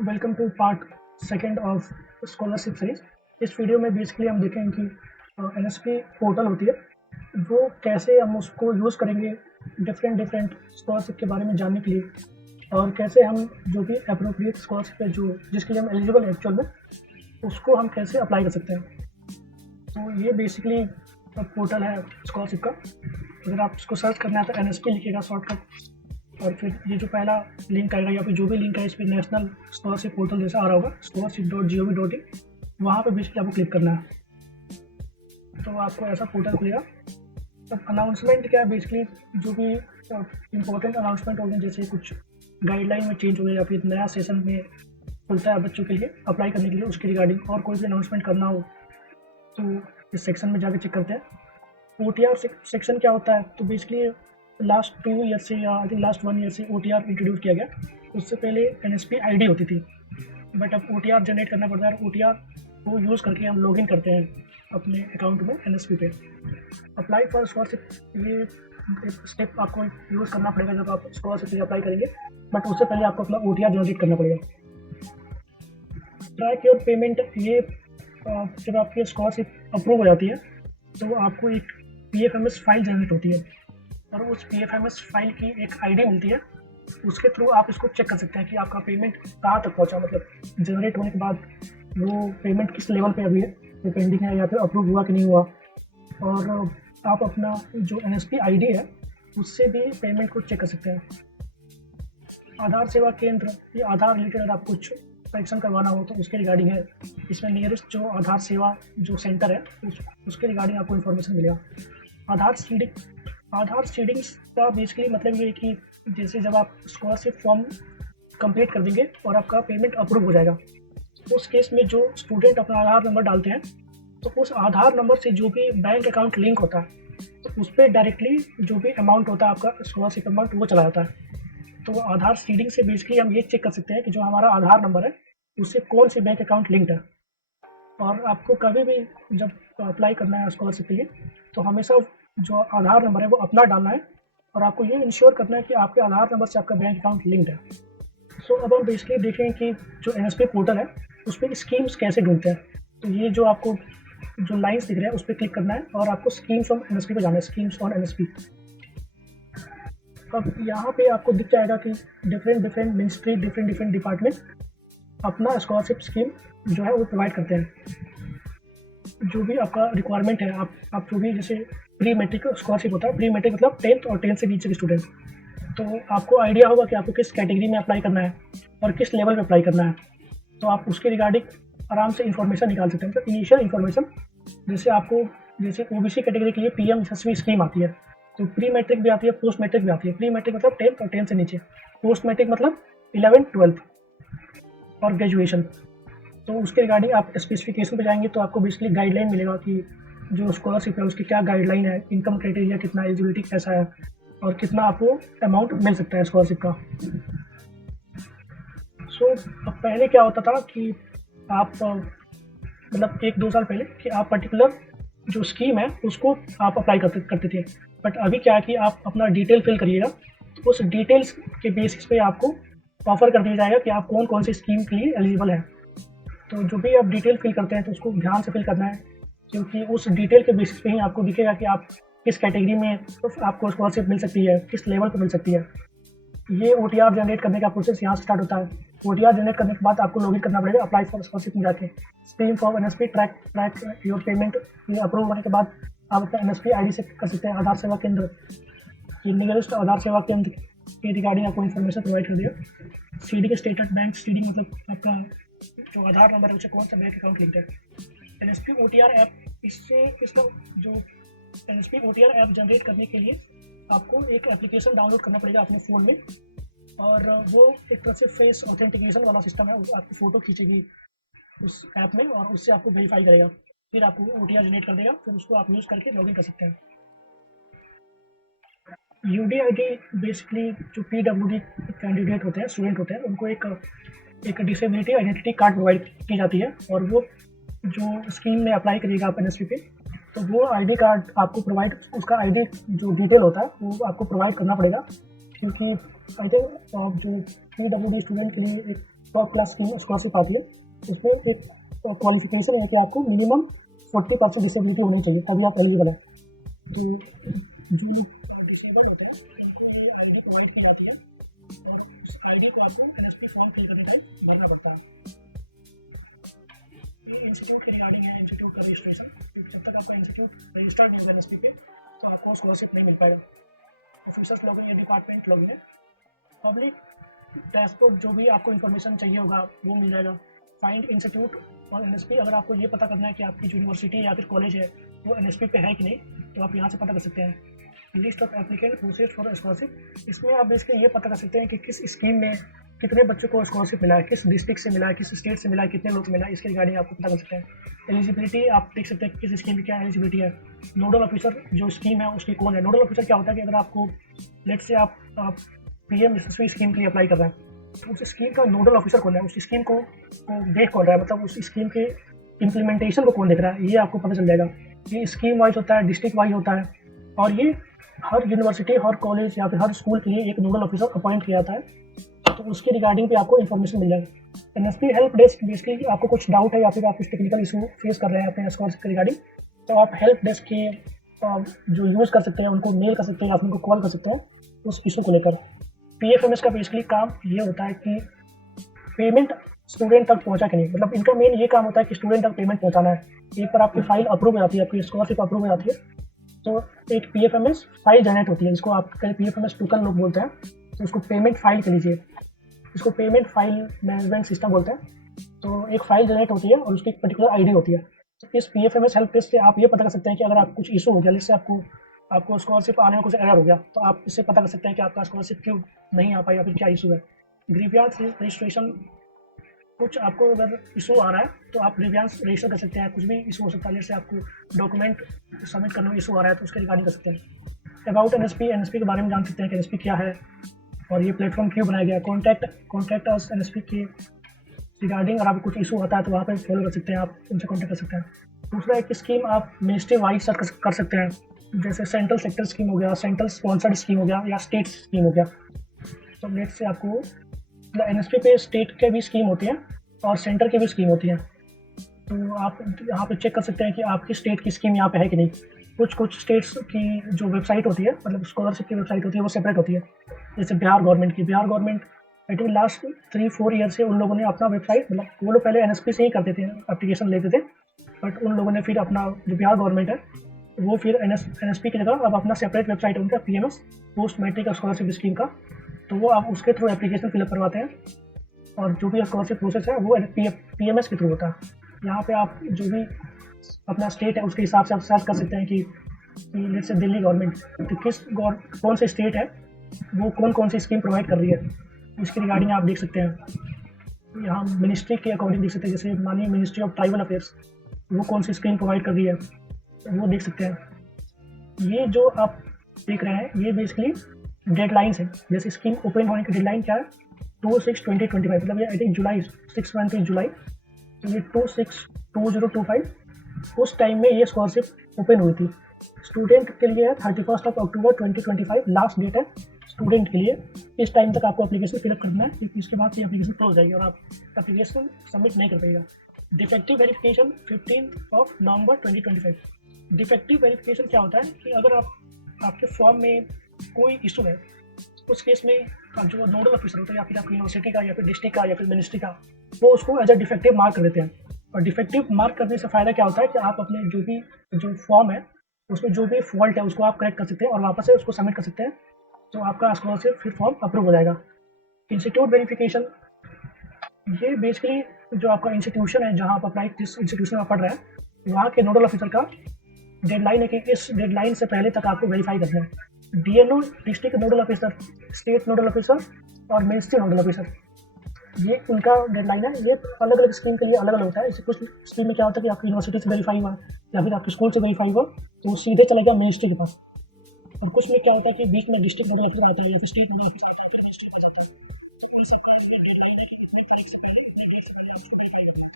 Welcome to part second of scholarship series. इस video में basically हम देखेंगे कि एनएसपी पोर्टल होती है, वो कैसे हम उसको यूज़ करेंगे डिफरेंट डिफरेंट स्कॉलरशिप के बारे में जानने के लिए, और कैसे हम जो भी अप्रोप्रिएट स्कॉलरशिप है जो जिसके लिए हम एलिजिबल है एक्चुअल में, उसको हम कैसे अप्लाई कर सकते हैं। तो ये बेसिकली पोर्टल है स्कॉलरशिप का। अगर आप उसको सर्च करना है तो एनएसपी लिखिएगा शॉर्टकट, और फिर ये जो पहला लिंक आएगा या फिर जो भी लिंक है इस पर नेशनल स्कॉलरशिप पोर्टल जैसा आ रहा होगा scholarship.gov.in, वहाँ पे बेसिकली आपको क्लिक करना है तो आपको ऐसा पोर्टल खुलेगा। अब अनाउंसमेंट क्या है, बेसिकली जो भी इम्पोर्टेंट अनाउंसमेंट होंगे, जैसे कुछ गाइडलाइन में चेंज हो गया या फिर नया सेशन में खुलता है बच्चों के लिए अप्लाई करने के लिए, उसके रिगार्डिंग और कोई भी अनाउंसमेंट करना हो तो इस सेक्शन में जाके चेक करते हैं। OTR सेक्शन क्या होता है, तो बेसिकली लास्ट 2 ईयर से या आई थिंक लास्ट 1 ईयर से OTR इंट्रोड्यूस किया गया। उससे पहले NSP ID होती थी, बट अब OTR जनरेट करना पड़ता है, और OTR को यूज़ करके हम लॉगिन करते हैं अपने अकाउंट में NSP पे। अप्लाई फॉर स्कॉलरशिप, ये एक स्टेप आपको यूज़ करना पड़ेगा जब आप स्कॉलरशिप के लिए अप्लाई करेंगे, बट उससे पहले आपको अपना OTR जनरेट करना पड़ेगा। ट्रैक योर पेमेंट, ये जब आपकी स्कॉलरशिप अप्रूव हो जाती है तो आपको एक PFMS फाइल जनरेट होती है, और उस PFMS फाइल की एक ID मिलती है। उसके थ्रू आप इसको चेक कर सकते हैं कि आपका पेमेंट कहाँ तक पहुँचा, मतलब जनरेट होने के बाद वो पेमेंट किस लेवल पे अभी है, वो पेंडिंग है या फिर अप्रूव हुआ कि नहीं हुआ। और आप अपना जो NSP ID है उससे भी पेमेंट को चेक कर सकते हैं। आधार सेवा केंद्र, ये आधार रिलेटेड अगर आप कुछ करेक्शन करवाना हो तो उसके रिगार्डिंग है। इसमें नियरेस्ट जो आधार सेवा जो सेंटर है उसके रिगार्डिंग आपको इन्फॉर्मेशन मिलेगा। आधार सीडिंग का बेसिकली मतलब ये है कि जैसे जब आप स्कॉलरशिप फॉर्म कंप्लीट कर देंगे और आपका पेमेंट अप्रूव हो जाएगा, उस केस में जो स्टूडेंट अपना आधार नंबर डालते हैं तो उस आधार नंबर से जो भी बैंक अकाउंट लिंक होता है तो उस पर डायरेक्टली जो भी अमाउंट होता है आपका स्कॉलरशिप अमाउंट वो चला जाता है। तो आधार सीडिंग से बेसिकली हम ये चेक कर सकते हैं कि जो हमारा आधार नंबर है उससे कौन सी बैंक अकाउंट लिंक्ड है। और आपको कभी भी जब अप्लाई करना है स्कॉलरशिप के लिए तो हमेशा जो आधार नंबर है वो अपना डालना है, और आपको ये इंश्योर करना है कि आपके आधार नंबर से आपका बैंक अकाउंट लिंक्ड है। सो अब हम बेसिकली देखें कि जो NSP पोर्टल है उस पर स्कीम्स कैसे ढूंढते हैं। तो ये जो आपको जो लाइंस दिख रहे हैं उस पर क्लिक करना है और आपको स्कीम्स ऑन NSP पे जाना है, स्कीम्स ऑन NSP। अब यहाँ पे आपको दिख जाएगा कि डिफरेंट मिनिस्ट्री डिफरेंट डिपार्टमेंट अपना स्कॉलरशिप स्कीम जो है वो प्रोवाइड करते हैं। जो भी आपका रिक्वायरमेंट है, आप जो भी जैसे प्री मेट्रिक स्कॉलरशिप होता है, प्री मेट्रिक मतलब 10th और 10th से नीचे के स्टूडेंट, तो आपको आइडिया होगा कि आपको किस कैटेगरी में अप्लाई करना है और किस लेवल पे अप्लाई करना है। तो आप उसके रिगार्डिंग आराम से इन्फॉर्मेशन निकाल सकते हैं, मतलब इनिशियल इन्फॉर्मेशन। जैसे OBC कैटेगरी के लिए PM यशस्वी स्कीम आती है, तो प्री मेट्रिक भी आती है, पोस्ट मेट्रिक भी आती है। प्री मेट्रिक मतलब 10th और 10th से नीचे, पोस्ट मेट्रिक मतलब 11th 12th और ग्रेजुएशन। तो उसके रिगार्डिंग आप स्पेसिफिकेशन पे जाएंगे तो आपको बेसिकली गाइडलाइन मिलेगा कि जो स्कॉलरशिप है उसकी क्या गाइडलाइन है, इनकम क्राइटेरिया कितना, एलिजिबिलिटी कैसा है, और कितना आपको अमाउंट मिल सकता है स्कॉलरशिप का। सो अब पहले क्या होता था कि आप मतलब 1-2 साल पहले कि आप पर्टिकुलर जो स्कीम है उसको आप अप्लाई करते थे, बट अभी क्या है कि आप अपना डिटेल फिल करिएगा, तो उस डिटेल्स के बेसिस पे आपको ऑफर कर दिया जाएगा कि आप कौन से स्कीम के लिए एलिजिबल है। तो जो भी आप डिटेल फिल करते हैं तो उसको ध्यान से फिल करना है, क्योंकि उस डिटेल के बेसिस पे ही आपको दिखेगा कि आप किस कैटेगरी में आपको स्कॉलरशिप मिल सकती है, किस लेवल पर मिल सकती है। ये OTR जनरेट करने का प्रोसेस यहाँ से स्टार्ट होता है। OTR जनरेट करने के बाद आपको लॉगिन करना पड़ेगा अप्लाई फॉर स्कॉलरशिप में जाके, scheme for NSP track your payment. ये अप्रूव होने के बाद आप अपना NSP ID से कर सकते हैं। आधार सेवा केंद्र, ये नियरेस्ट आधार सेवा केंद्र की रिगार्डिंग आपको इन्फॉर्मेशन प्रोवाइड कर दिया। सीडिंग स्टेटस, बैंक सीडिंग मतलब आपका जो आधार नंबर है उससे कौन सा बैंक अकाउंट लिंक्ड है। NSP OTR ऐप, इसका जो NSP OTR ऐप जनरेट करने के लिए आपको एक एप्लीकेशन डाउनलोड करना पड़ेगा अपने फ़ोन में, और वो एक तरह से फेस ऑथेंटिकेशन वाला सिस्टम है। वो आपकी फ़ोटो खींचेगी उस ऐप में और उससे आपको वेरीफाई करेगा, फिर आपको OTR जनरेट कर देगा, फिर उसको आप यूज़ करके लॉगिन कर सकते हैं। UDID बेसिकली जो PWD कैंडिडेट होते हैं, स्टूडेंट होते हैं, उनको एक डिसेबिलिटी आइडेंटिटी कार्ड प्रोवाइड की जाती है, और वो जो स्कीम में अप्लाई करिएगा आप NSP पे तो वो ID कार्ड आपको प्रोवाइड, उसका ID जो डिटेल होता है वो आपको प्रोवाइड करना पड़ेगा। क्योंकि आई थिंक आप जो PWD स्टूडेंट के लिए एक टॉप क्लास स्कीम स्कॉलरशिप आती है, उसमें एक क्वालिफिकेशन है कि आपको मिनिमम 40% डिसेबिलिटी होनी चाहिए, तभी आप एलिजिबल हैं। तो जो लोग डिसेबल्ड होते हैं उनको ये आईडी प्रोवाइड की जाती है और उस आईडी को आपको NSP फॉर्म फिल करने टाइम भरना पड़ता है। ये इंस्टीट्यूट के रिगार्डिंग है, इंस्टीट्यूट का रजिस्ट्रेशन, क्योंकि जब तक आपका इंस्टीट्यूट रजिस्टर्ड नहीं होगा NSP पे तो आपको स्कॉलरशिप नहीं मिल पाएगा। ऑफिसर्स लॉगिन या डिपार्टमेंट लॉगिन है। पब्लिक डैशबोर्ड जो भी आपको इन्फॉर्मेशन चाहिए होगा वो मिल जाएगा। फाइंड इंस्टीट्यूट और NSP, अगर आपको ये पता करना है कि आपकी यूनिवर्सिटी या फिर कॉलेज है वो NSP पे है कि नहीं, तो आप यहाँ से पता कर सकते हैं। List of applicant process for scholarship, इसमें आप बेसिकली ये पता कर सकते हैं कि किस स्कीम में कितने बच्चों को स्कॉलरशिप मिला है, किस डिस्ट्रिक्ट से मिला है, किस स्टेट से मिला है, कितने लोग मिला है, इसके रिगार्डिंग आपको पता कर सकते हैं। एलिजिबिलिटी आप देख सकते हैं किस स्कीम की क्या एलिजिबिलिटी है। नोडल ऑफिसर जो स्कीम है उसकी कौन है। नोडल ऑफिसर क्या होता है कि अगर आपको लेट से आप PM यशस्वी स्कीम के लिए अप्लाई कर रहे हैं तो उस स्कीम का नोडल ऑफिसर कौन है, उस स्कीम को देख कौन रहा है, मतलब उस स्कीम के इम्प्लीमेंटेशन को कौन देख रहा है, ये आपको पता चल जाएगा। ये स्कीम वाइज होता है, डिस्ट्रिक्ट वाइज होता है, और ये हर यूनिवर्सिटी, हर कॉलेज या फिर हर स्कूल के लिए एक नोडल ऑफिसर अपॉइंट किया जाता है, तो उसके रिगार्डिंग भी आपको इन्फॉर्मेशन मिल जाएगा। NSP हेल्प डेस्क, बेसिकली आपको कुछ डाउट है या फिर आप कुछ टेक्निकल इशू फेस कर रहे हैं अपने स्कॉलरशिप के रिगार्डिंग, तो आप हेल्प डेस्क के जो यूज़ कर सकते हैं उनको मेल कर सकते हैं या फिर उनको कॉल कर सकते हैं उस इशू को लेकर। PFMS का बेसिकली काम ये होता है कि पेमेंट स्टूडेंट तक पहुंचा कि नहीं, मतलब इनका मेन ये काम होता है कि स्टूडेंट तक पेमेंट पहुंचाना है। एक बार आपकी फाइल अप्रूव हो जाती है, आपकी स्कॉलरशिप अप्रूव हो जाती है, तो एक PFMS फाइल जनरेट होती है, जिसको आप PFMS टोकन लोग बोलते हैं, तो उसको पेमेंट फाइल कह लीजिए, इसको पेमेंट फाइल मैनेजमेंट सिस्टम बोलते हैं। तो एक फाइल जनरेट होती है और उसकी एक पर्टिकुलर आईडी होती है। तो इस PFMS हेल्प डेस्क से आप ये पता कर सकते हैं कि अगर आप कुछ इशू हो गया, जैसे आपको स्कॉलरशिप आने में कुछ एरर हो गया, तो आप इससे पता कर सकते हैं कि आपका स्कॉलरशिप क्यों नहीं आ पाई या फिर क्या इशू है। ग्रीवियंस रजिस्ट्रेशन, कुछ आपको अगर इशू आ रहा है तो आप ग्रीवियंस रजिस्टर कर सकते हैं, कुछ भी इशू हो सकता है, जैसे आपको डॉक्यूमेंट सबमिट करने में इशू आ रहा है तो उसके रिगार्डिंग कर सकते हैं। अबाउट NSP के बारे में जान सकते हैं कि NSP क्या है और ये प्लेटफॉर्म क्यों बनाया गया है। कॉन्टैक्ट अस NSP के रिगार्डिंग, अगर आपको कुछ इशू आता है तो वहाँ पर फॉलो कर सकते हैं, आप उनसे कॉन्टैक्ट कर सकते हैं। दूसरा एक स्कीम आप मिनिस्ट्री वाइज सर्च कर सकते हैं, जैसे सेंट्रल सेक्टर स्कीम हो गया, सेंट्रल स्पॉन्सर्ड स्कीम हो गया या स्टेट स्कीम हो गया। तो नेट से आपको NSP पे स्टेट के भी स्कीम होती है और सेंटर की भी स्कीम होती है, तो आप यहाँ पे चेक कर सकते हैं कि आपकी स्टेट की स्कीम यहाँ पे है कि नहीं। कुछ स्टेट्स की जो वेबसाइट होती है, मतलब स्कॉलरशिप की वेबसाइट होती है, वो सेपरेट होती है। जैसे Bihar government I think last 3-4 year से उन लोगों ने अपना वेबसाइट, मतलब वो लोग पहले NSP से ही करते थे, एप्लीकेशन लेते थे, बट उन लोगों ने फिर अपना जो बिहार गवर्नमेंट है वो फिर NSP की जगह अब अपना सेपरेट वेबसाइट है उनका PMS post matric scholarship scheme का, तो वो आप उसके थ्रू एप्लीकेशन फिलअप करवाते हैं और जो भी स्कॉलरशिप प्रोसेस है वो PMS के थ्रू होता है। यहाँ पे आप जो भी अपना स्टेट है उसके हिसाब से आप सर्च कर सकते हैं कि लेट्स से दिल्ली गवर्नमेंट, तो कौन से स्टेट है वो कौन सी स्कीम प्रोवाइड कर रही है, उसकी रिगार्डिंग आप देख सकते हैं। यहाँ मिनिस्ट्री के अकॉर्डिंग देख सकते हैं, जैसे मानिए मिनिस्ट्री ऑफ ट्राइबल अफेयर्स वो कौन सी स्कीम प्रोवाइड कर रही है वो देख सकते हैं। ये जो आप देख रहे हैं ये बेसिकली डेडलाइंस है, जैसे स्कीम ओपन होने की डेडलाइन क्या है 2/6/2025, मतलब ये आई थिंक जुलाई 6 जुलाई, तो ये 2/6/2025 उस टाइम में ये स्कॉलरशिप ओपन हुई थी। स्टूडेंट के लिए 31 अक्टूबर 2025 लास्ट डेट है स्टूडेंट के लिए। इस टाइम तक आपको एप्लीकेशन फिलअप करना है, इसके बाद से एप्लीकेशन क्लोज हो जाएगी और आप एप्लीकेशन सबमिट नहीं कर पाएगा। डिफेक्टिव वेरिफिकेशन 15 नवंबर 2025। डिफेक्टिव वेरिफिकेशन क्या होता है कि अगर आपके फॉर्म में कोई इशू है, उस केस में आप जो नोडल ऑफिसर होता है या फिर आपकी यूनिवर्सिटी का या फिर डिस्ट्रिक्ट का या फिर मिनिस्ट्री का, वो उसको एज अ डिफेक्टिव मार्क कर देते हैं। और डिफेक्टिव मार्क करने से फ़ायदा क्या होता है कि आप अपने जो फॉर्म है उसमें जो भी फॉल्ट है उसको आप करेक्ट कर सकते हैं और वापस से उसको सबमिट कर सकते हैं, तो आपका स्कॉलरशिप फिर फॉर्म अप्रूव हो जाएगा। इंस्टीट्यूट वेरिफिकेशन, ये बेसिकली जो आपका इंस्टीट्यूशन है जहाँ आप अप्लाई जिस इंस्टीट्यूशन में पढ़ रहे हैं वहाँ के नोडल ऑफिसर का डेडलाइन है कि इस डेडलाइन से पहले तक आपको वेरीफाई करना है। DNO district nodal officer, state nodal officer और मिनिस्ट्री नोडल ऑफिसर, ये उनका डेडलाइन है। ये अलग अलग स्कीम के लिए अलग अलग होता है। जैसे कुछ स्कीम में क्या होता है कि आपकी यूनिवर्सिटी से वेरीफाई हुआ या फिर आपके स्कूल से वेरीफाई हुआ तो वो सीधे चला गया मिनिस्ट्री के पास, और कुछ में क्या होता है कि बीच में डिस्ट्रिक्ट नोडल ऑफिसर आता है या फिर स्टेट नोडल ऑफिसर आता है फिर मिनिस्ट्री के पास जाता है। तो उन सबका ये डेडलाइन है कि इतने तारीख से पहले, इतने डेट से पहले आप उसको वेरीफाई करना है।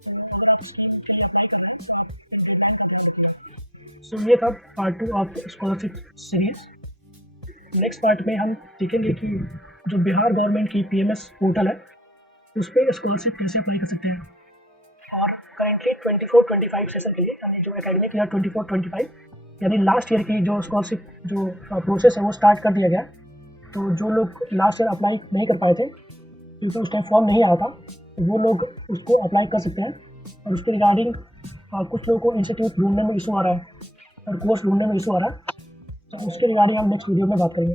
तो अगर आप स्कीम के लिए अप्लाई कर रहे हैं तो आप इन डेडलाइन का ध्यान रखिएगा। सो ये था part 2 of scholarship series. Next part में हम देखेंगे कि जो बिहार गवर्नमेंट की PMS पोर्टल है उस पर स्कॉलरशिप कैसे अप्लाई कर सकते हैं। और करेंटली 24-25 सेशन के लिए यानी जो एकेडमिक ईयर 24-25 यानी लास्ट ईयर की जो स्कॉलरशिप जो प्रोसेस है वो स्टार्ट कर दिया गया। तो जो लोग लास्ट ईयर अप्लाई नहीं कर पाए थे क्योंकि उस टाइम फॉर्म नहीं आया था, वो लोग उसको अप्लाई कर सकते हैं। और उसके रिगार्डिंग कुछ लोगों को इंस्टीट्यूट ढूंढने में इशू आ रहा है और कोर्स ढूंढने में इशू आ रहा है, तो उसके रिगार्डिंग हम नेक्स्ट वीडियो में बात करेंगे।